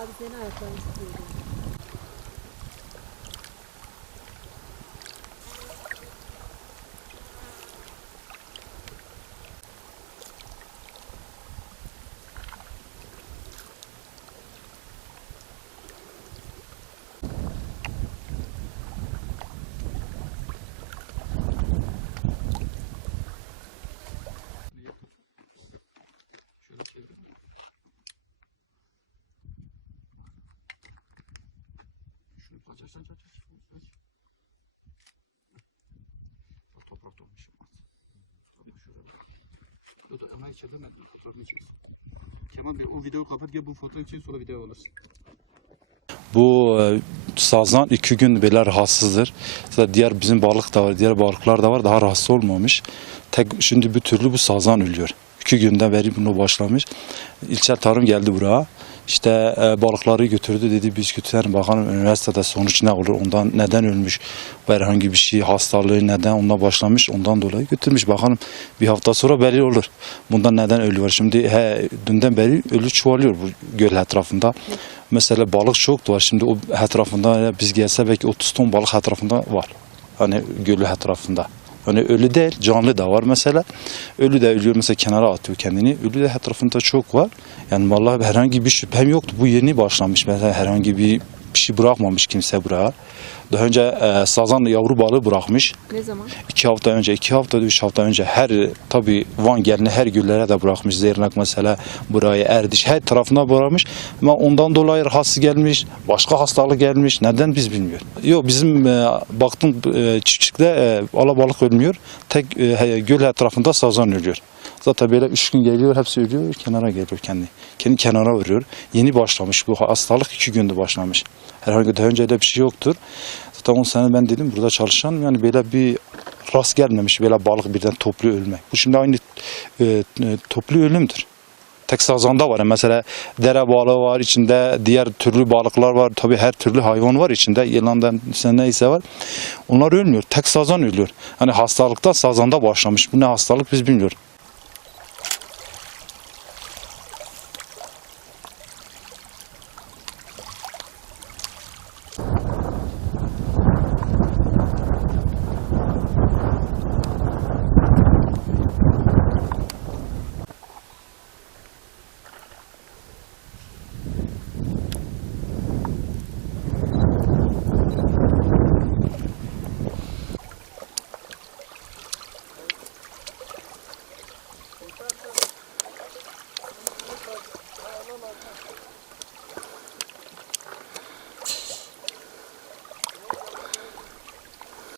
अब से ना aç aç aç aç. aç. Bak toprak dolmuş. Bak şuraya bak. Ama içeride ben fotoğrafını çeksin. Kemal Bey o videoyu kapat gel bu fotoğraf için sonra video alırsın. Bu e, sazan iki gün böyle rahatsızdır. Mesela diğer bizim balık da var, diğer balıklar da var daha rahatsız olmamış. Tek şimdi bir türlü bu sazan ölüyor. İki günden beri bunu başlamış. İlçe tarım geldi buraya. İşte e, balıkları götürdü dedi biz götürelim bakalım üniversitede sonuç ne olur ondan neden ölmüş herhangi bir şey hastalığı neden ondan başlamış ondan dolayı götürmüş bakalım bir hafta sonra belli olur bundan neden ölüyor şimdi he, dünden beri ölü çoğalıyor bu göl etrafında. Mesela balık çok var şimdi o etrafında biz gelse belki 30 ton balık etrafında var hani gölü etrafında Hani ölü değil, canlı da var mesela. Ölü de ölüyor mesela kenara atıyor kendini. Ölü de etrafında çok var. Yani vallahi herhangi bir şüphem yoktu. Bu yeni başlamış mesela herhangi bir bir şey bırakmamış kimse buraya. Daha önce e, sazan yavru balığı bırakmış. Ne zaman? İki hafta önce, iki hafta, üç hafta önce her tabi Van gelini her güllere de bırakmış. Zeyırnak mesela burayı Erdiş her tarafına bırakmış. Ama ondan dolayı rahatsız gelmiş, başka hastalık gelmiş. Neden biz bilmiyoruz. Yok bizim e, baktım e, çiftçikte e, alabalık ölmüyor. Tek e, göl etrafında sazan ölüyor. Zaten böyle üç gün geliyor, hepsi ölüyor, kenara geliyor kendi. Kendi kenara vuruyor. Yeni başlamış bu hastalık iki günde başlamış. Herhangi daha önce de bir şey yoktur. Zaten 10 sene ben dedim burada çalışan yani böyle bir rast gelmemiş böyle balık birden toplu ölmek. Bu şimdi aynı e, e, toplu ölümdür. Tek sazanda var. Mesela dere balığı var içinde, diğer türlü balıklar var. Tabii her türlü hayvan var içinde. Yılandan işte neyse var. Onlar ölmüyor. Tek sazan ölüyor. Hani hastalıktan sazanda başlamış. Bu ne hastalık biz bilmiyoruz.